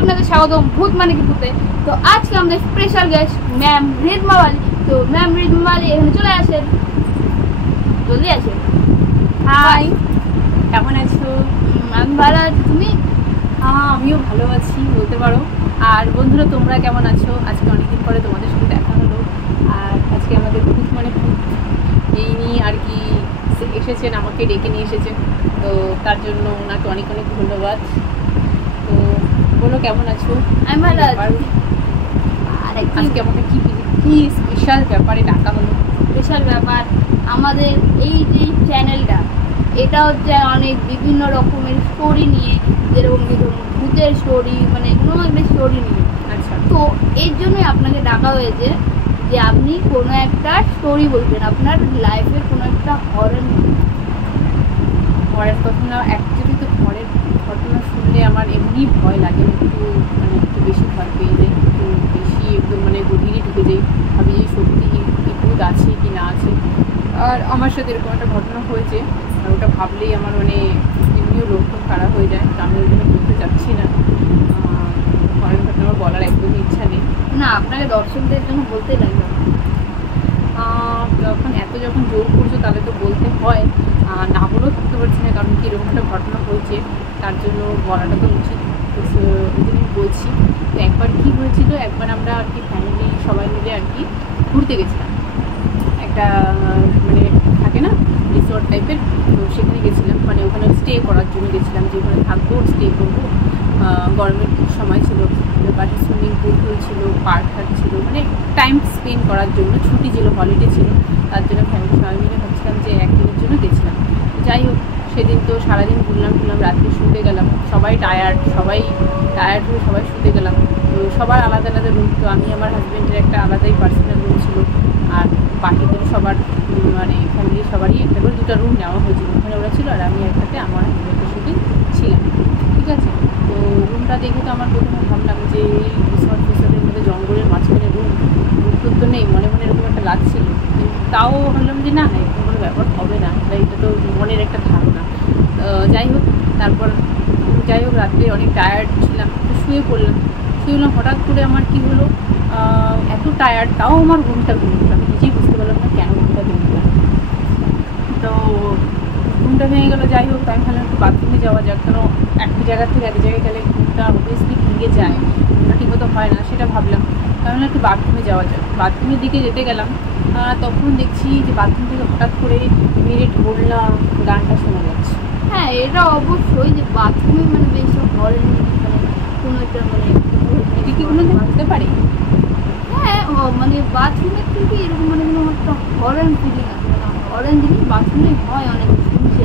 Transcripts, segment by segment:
আপনাদের স্বাগত ভূত মানে কি ভূতে। তো আজকে আমাদের স্পেশাল গেস্ট ম্যাম রিদমা ওয়ালি। তো ম্যাম রিদমা ওয়ালি এখানে চলে আসেন, জলদি আসেন। হাই, কেমন আছো? আমি ভালো আছি, তুমি? হ্যাঁ, আমিও ভালো আছি বলতে পারো। আর বন্ধুরা, তোমরা কেমন আছো? আজকে অনেকদিন পরে তোমাদের সাথে দেখা হলো। আর আজকে আমাদের ভূত মানে ভূত এই নিয়ে আর কি এসেছেন, আমাকে ডেকে নিয়ে এসেছেন। তো তার জন্য ওনাকে অনেক অনেক ধন্যবাদ। তো বলো, কেমন আছো? আমি ভালো আছি। আর আজকে আমাকে কি স্পেশাল ব্যাপারে ডাকা হলো? স্পেশাল ব্যাপার, আমাদের এই যে চ্যানেলটা, এটা হচ্ছে অনেক বিভিন্ন রকমের স্টোরি নিয়ে, যেরকম ভূতের স্টোরি, মানে কোনো একটা স্টোরি নিয়ে। আচ্ছা, তো এর জন্যই আপনাকে ডাকা হয়েছে যে আপনি কোনো একটা স্টোরি বলবেন, আপনার লাইফের কোনো একটা হরর ঘটনা। অ্যাকচুয়ালি তো ঘরের ঘটনা শুনলে আমার এমনি ভয় লাগে, একটু বেশি ভয় পেয়ে যাই, একটু বেশি একদম গভীরে ঢুকে যাই, ভাবি যে সত্যি কি ভূত আছে কি না আছে। আর আমার সাথে এরকম একটা ঘটনা হয়েছে, আর ওটা ভাবলেই আমার এমনিও লোকজন খারাপ হয়ে যায়। তো আমি ওই জন্য বলতে চাচ্ছি না, ঘরের ঘটনা আমার বলার একদমই ইচ্ছা নেই। না, আপনাকে দর্শকদের জন্য বলতে লাগবে। যখন জোর করছো তাহলে তো বলতে হয়, না বলেও থাকতে পারছি না, কারণ কি এরকম একটা ঘটনা হয়েছে, তার জন্য বলাটা তো উচিত। তো ওই জন্যই বলছি। তো একবার কী হয়েছিল, একবার আমরা আর কি ফ্যামিলি সবাই মিলে আর কি ঘুরতে গেছিলাম, একটা থাকে না রিসোর্ট টাইপের। তো সেখানে গেছিলাম, ওখানে স্টে করার জন্য গেছিলাম, যে ওখানে থাকবো, স্টে করবো। গরমের সময় ছিল, পাশে সুইমিং পুল ছিল, পার্ক ছিল, টাইম স্পেন্ড করার জন্য, ছুটি ছিল, হলিডে ছিল, তার জন্য ফ্যামিলি সবাই মিলে ভাবছিলাম যে একদিনের জন্য গেছিলাম। যাই হোক, সেদিন তো সারাদিন ঘুরলাম, রাত্রে শুতে গেলাম, সবাই টায়ার্ড হয়ে সবাই শুতে গেলাম। তো সবার আলাদা আলাদা রুম। তো আমি আমার হাজব্যান্ডের একটা আলাদাই পার্সোনাল রুম ছিল, আর বাকিদের সবার ফ্যামিলির সবারই একটা করে দুটো রুম নেওয়া হয়েছিল। ওখানে ওরা ছিল, আর আমি একসাথে আমার হাজব্যান্ডের সাথে ছিলাম। ঠিক আছে, তো রুমটা দেখে তো আমার প্রথমে ভাবলাম যে রিসোর্টের মধ্যে জঙ্গলের মাঝখানে রুম তো নেই, মনে মনে এরকম একটা লাগছিল। কিন্তু তাও ভাবলাম যে না, এরকম কোনো ব্যাপার হবে না, এটা তো মনের একটা ধারণা। যাই হোক, রাত্রে অনেক টায়ার্ড ছিলাম, তো শুয়ে পড়লাম। হঠাৎ করে আমার কি হলো, এত টায়ার্ড, তাও আমার ঘুমটা ভেঙে গেল। আমি নিজেই বুঝতে পারলাম না কেন ঘুমটা ভেঙে গেল। তো ঘুমটা ভেঙে গেলো। যাই হোক, আমি ভাবলাম একটু বাথরুমে যাওয়া যাক, কেন একটা জায়গা থেকে এক জায়গায় গেলে ঘুমটা অবভিয়াসলি ভেঙে যায়, ঘুমটা ঠিকমতো হয় না, সেটা ভাবলাম। তাহলে একটু বাথরুমে যাওয়া যাক। বাথরুমের দিকে যেতে গেলাম, তখন দেখছি যে বাথরুম থেকে হঠাৎ করে মেরে ঢোলনা গানটা শোনা যাচ্ছে। হ্যাঁ, এটা অবশ্যই যে বাথরুমে বেশি হরেন, কোনো একটা এটা কি কোনো হতে পারে? হ্যাঁ, বাথরুমের থেকে এরকম কোনো একটা হরেন ফিলিং আছে, হরেন জিনিস বাথরুমে হয়, অনেক শুনছি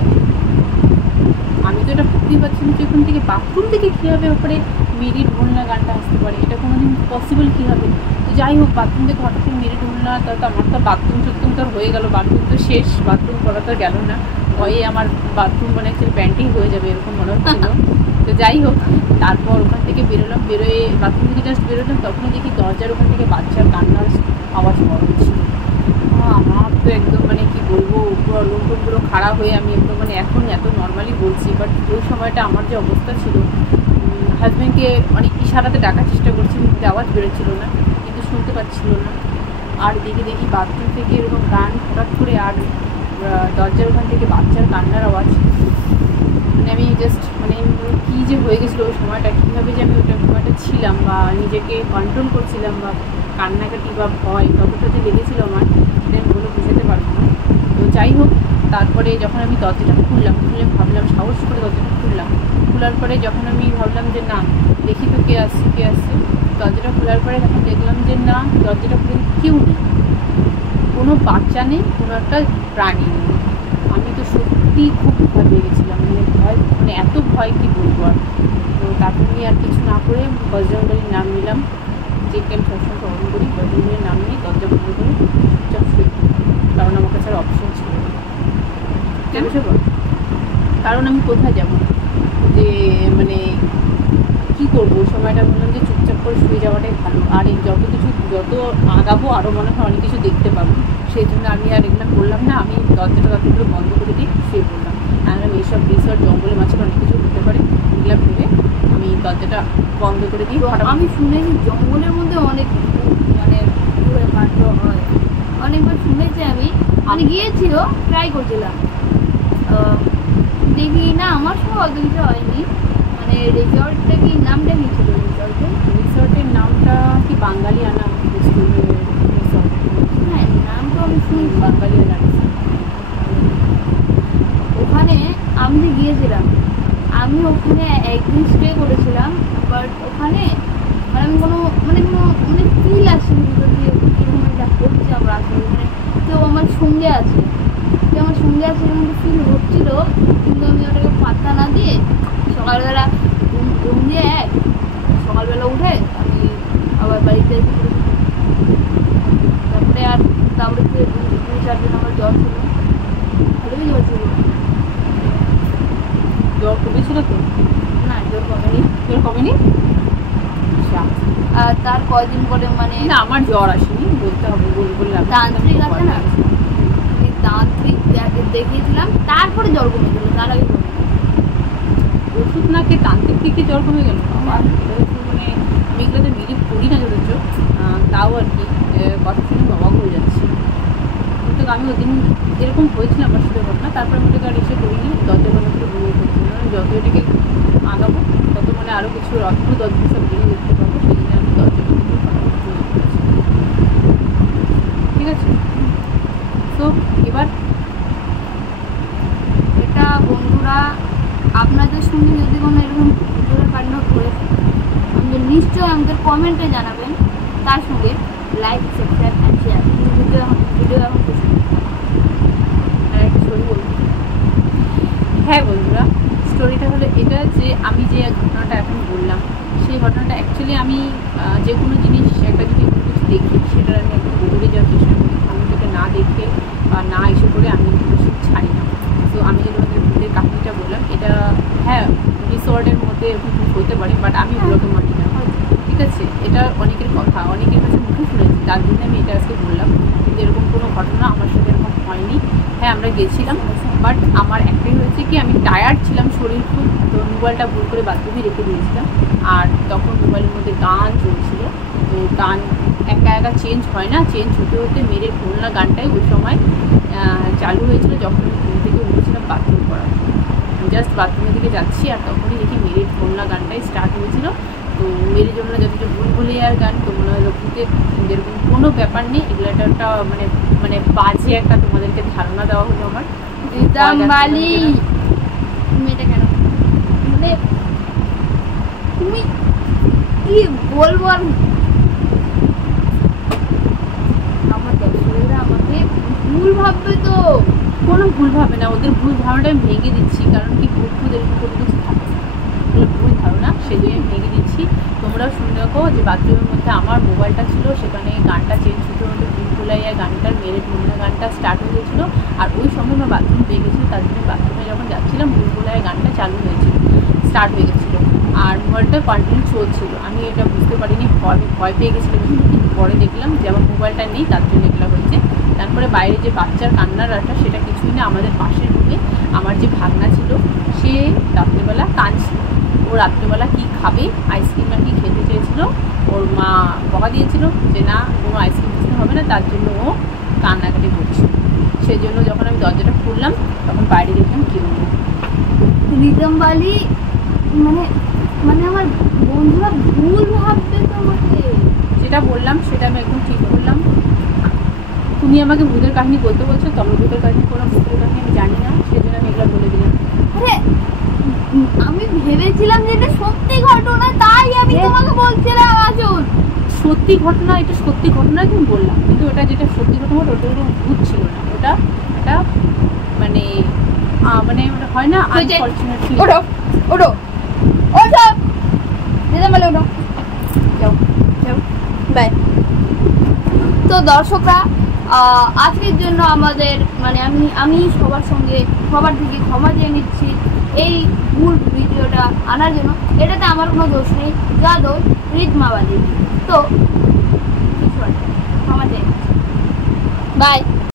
আমি তো এটা বুঝতেই পারছি না যে ওখান থেকে বাথরুম থেকে কীভাবে ওপরে মেরি ঢোলনা গানটা আসতে পারে, এটা কোনোদিন পসিবল কীভাবে? তো যাই হোক, বাথরুম থেকে হঠাৎ করে মেরি ঢোলনা, তার তো আমার তো বাথরুম তো হয়ে গেল, বাথরুম তো শেষ, বাথরুম করা তো গেল না, ভয়ে আমার বাথরুম অ্যাকচুয়ালি প্যান্টিং হয়ে যাবে এরকম মনে হচ্ছিল। তো যাই হোক, তারপর ওখান থেকে বেরোয়ে বাথরুম থেকে জাস্ট বেরোলাম, তখনই দেখি দরজার ওখান থেকে বাচ্চার কান্নার আওয়াজ বড় হচ্ছিল। আমার তো একদম কি বলবো, লোকগুলো খারাপ হয়ে আমি একদম এখন এত নর্মালি বলছি, বাট ওই সময়টা আমার যে অবস্থা ছিল, হাজব্যান্ডকে অনেক ইশারাতে ডাকার চেষ্টা করছি, কিন্তু আওয়াজ বেরোচ্ছিল না, কিন্তু শুনতে পাচ্ছিল না। আর দেখি বাথরুম থেকে এরকম গান হঠাৎ করে, আর দরজার ওখান থেকে বাচ্চার কান্নার আওয়াজ। আমি জাস্ট কী যে হয়ে গেছিলো ওই সময়টা, কীভাবে যে আমি ওটা সময়টা ছিলাম, বা নিজেকে কন্ট্রোল করছিলাম, বা কান্নাকাটি বা ভয় কতটা যে লেগেছিলো আমার, সেটা আমি বলে বোঝাতে পারবো না। তো যাই হোক, তারপরে যখন আমি দরজাটা খুলে ভাবলাম, সাহস করে দরজাটা খোলার পরে যখন আমি ভাবলাম যে না, দেখি তো কে আসছে, দরজাটা খোলার পরে তখন দেখলাম যে না, দরজাটা খুলে কেউ নেই, কোনো বাচ্চা নেই, কোনো একটা প্রাণী নেই। আমি তো সত্যি খুব ভয় পেয়ে গেছিলাম, এত ভয় কি বলবো আর। তো তারপর নিয়ে আর কিছু না করে বজরংবলীর নাম নিলাম, যেটা আমি সবসময় স্মরণ করি, বজরংবলীর নাম নিয়ে দরজা বন্ধ করে চুপচাপ শুয়ে, কারণ আমার কাছে আর অপশন ছিল না। কেন সে বল, কারণ আমি কোথায় যাব, যে কী করবো, ওই সময়টা বললাম যে চুপচাপ করে শুয়ে যাওয়াটাই ভালো। আর এই যত আগাবো আরও মনে হয় অনেক কিছু দেখতে পাবো, সেই জন্য আমি আর এগুলো করলাম না, আমি দরজাটা করে বন্ধ করে দিয়ে শুয়ে পড়লাম। আর আমি এইসব রিসোর্ট জঙ্গলের মাঝখানে অনেক কিছু হতে পারে, এগুলো ভেবে আমি দরজাটা বন্ধ করে দিই। আমি শুনেছি জঙ্গলের মধ্যে অনেক মানে কাণ্ড হয়, অনেকবার শুনেছি আমি, মানে গিয়েছিল ট্রাই করছিলাম, দেখি না আমার সঙ্গে অত কিছু হয়নি। মানে রিসর্টটা কি, নামটা কি ছিল রিসর্টের নামটা কি বাঙালিয়ানা রিসর্ট? হ্যাঁ নামটা আমি শুনি বাঙালিয়ানা রিসর্ট। ওখানে আমি গিয়েছিলাম, আমি ওখানে একদিন স্টে করেছিলাম, বাট ওখানে মানে আমি কোনো ফিল আসেনি ভিতর দিয়ে এরকম একটা হচ্ছে আমার আসলে, মানে কেউ আমার সঙ্গে আছে, এরকম ফিল হচ্ছিল, কিন্তু আমি ওটাকে পাত্তা না দিয়ে সকালবেলা ঘুম দিয়ে সকালবেলা উঠে আমি আবার বাড়িতে তারপরে 2-4 দিন আমার জ্বর ছিল, ভালোই জ্বর ছিল। জ্বর কমেছিল তো? না জ্বর কমেনি। আর তার কয়দিন পরে মানে না আমার জ্বর আসেনি বলতে হবে, বললাম তান্ত্রিক আছে না, আমি তান্ত্রিক দেখিয়েছিলাম, তারপরে জ্বর কমে গেল, তার আগে ওষুধ না খেয়ে তান্ত্রিক থেকে জ্বর কমে গেল। মানে আমি এগুলোতে বিলিভ করি না যথেষ্ট, তাও আর কি কথা শুনে অবাক হয়ে যাচ্ছি। কিন্তু আমি ওদিন এরকম হয়েছিল আমার সাথে ঘটনা, তারপরে আমি ওটাকে আর এসে করিনি, দরজা বন্ধ করে ঘুমিয়ে পড়ছি, মানে যত এটাকে আগাবো তত মানে আরও কিছু অদ্ভুত সব জিনিস দেখতে পাবো, সেই জন্য আমি দরজা বন্ধ করে ঠিক আছে। তো এবার এটা বন্ধুরা আপনাদের সঙ্গে যদি কোনো এরকম ভিডিওর কাণ্ড হয়েছে আমাদের নিশ্চয়ই আমাদের কমেন্টে জানাবেন, তার সঙ্গে like, subscribe and share. Video এখন খুশি একটা স্টোরি বলবো। হ্যাঁ বন্ধুরা, স্টোরিটা হলো এটা যে আমি যে ঘটনাটা এখন বললাম, সেই ঘটনাটা অ্যাকচুয়ালি আমি যে কোনো জিনিস একটা যদি কোনো কিছু দেখি সেটা আমি একদম বদলে যাওয়ার চেষ্টা করি, আমি যেটা না দেখে বা না এসে করে আমি সেটা ছাড়ি না। তো আমি যে তোমাদের ভূতের কাহিনিটা বললাম, এটা হ্যাঁ রিসর্টের মধ্যে হতে পারে, বাট আমি ওগুলোকে মানি না, ঠিক আছে। এটা অনেকের কথা, অনেকের কাছে মুখে শুনেছি, তার জন্য আমি এটা আজকে বললাম। কিন্তু এরকম কোনো ঘটনা আমার সাথে এরকম হয়নি। হ্যাঁ আমরা গেছিলাম, বাট আমার একটাই হয়েছে কি আমি টায়ার্ড ছিলাম, শরীর খুব, তো মোবাইলটা ভুল করে বাথরুমে রেখে দিয়েছিলাম, আর তখন মোবাইলের মধ্যে গান চলছিল। তো গান একা একা চেঞ্জ হয় না, চেঞ্জ হতে হতে মেরে ঢোলনা গানটাই ওই সময় চালু হয়েছিল, যখন আমি ঘুম থেকে উঠেছিলাম বাথরুম করার, জাস্ট বাথরুমের দিকে যাচ্ছি, আর তখনই দেখি মেরে ঢোলনা গানটাই স্টার্ট হয়েছিল। তো মেরে ঢোলনা যত ভুলভুলিয়ার গান, তো মনে হলো ভূতের, এরকম কোনো ব্যাপার নেই, এগুলো একটা মানে বাজে একটা তোমাদেরকে ধারণা দেওয়া হলো আমার। রিদমবালি মেয়েটা কেন, মানে তুমি কি বলবো, আর আমার দর্শকরা আমাকে ভুল ভাববে, তো কোনো ভুল ভাবে না, ওদের ভুল ধারণাটা আমি ভেঙে দিচ্ছি, কারণ কি ভূত এরকম কোনো কিছু থাকে না, এগুলো ভুল ধারণা, সেজন্য আমি ভেঙে দিচ্ছি। তোমরাও শুনে রাখো যে বাথরুমের মধ্যে আমার মোবাইলটা ছিল, সেখানে গানটা চেঞ্জ হতে হতে ভুলভুলাইয়া গানটার মেরে ঢোলনা গানটা স্টার্ট হয়ে গেছিলো, আর ওই সময় আমার বাথরুম পেয়ে গেছিলো, তার জন্য বাথরুমে যখন যাচ্ছিলাম ভুলভুলাইয়া গানটা চালু হয়েছিল, স্টার্ট হয়ে গেছিলো, আর মোবাইলটা কন্টিনিউ চলছিল। আমি এটা বুঝতে পারিনি, ভয় পেয়ে গেছিলাম, কিন্তু পরে দেখলাম যে আমার মোবাইলটা নেই, তার জন্য এগুলো হয়েছে। তারপরে বাইরে যে বাচ্চার কান্নাটা, সেটা কিছুই না, আমাদের পাশের রুমে আমার যে ভাগনা ছিল, সে রাত্রেবেলা কাঁদছিল, ও রাত্রেবেলা কী খাবে, আইসক্রিম আর কি খেতে চেয়েছিল, ওর মা বকা দিয়েছিল যে না কোনো আইসক্রিম খেতে হবে না, তার জন্য ও কান্নাকাটি করছিল। সেই জন্য যখন আমি দরজাটা খুললাম তখন বাইরে দেখলাম কেউ নেই। রিদমবালি মানে আমার বন্ধুরা ভুল ভাববে তোমাকে, যেটা বললাম সেটা আমি একদম ঠিক বললাম। তুমি আমাকে ভূতের কাহিনী বলতে বলছো, তবে ভূতের কাহিনী কোনো ভূতের কাহিনী আমি জানি না, সেই জন্য আমি এগুলো বলে দিলাম। আরে আমি ভেবেছিলাম যে এটা সত্যি ঘটনা, তাই আমি তোমাকে বলছিলাম। আসুন সত্যি ঘটনা, এটা সত্যি ঘটনাই তুমি বললাম, কিন্তু ওটা যেটা সত্যি ঘটনা ওটা কোনো ভূত ছিল না, ওটা একটা মানে ওটা হয় না আনফরচুনেটলি। ওঠো ওঠো ওঠো রিদমবালি ওঠো, যাও যাও বাই। তো দর্শকরা আজকের জন্য আমাদের মানে আমি সবার থেকে ক্ষমা চেয়ে নিচ্ছি এই ভুল ভিডিওটা আনার জন্য। এটাতে আমার কোনো দোষ নেই, যা দোষ রিদমবালি। তো ক্ষমা চেয়ে নিচ্ছি, বাই।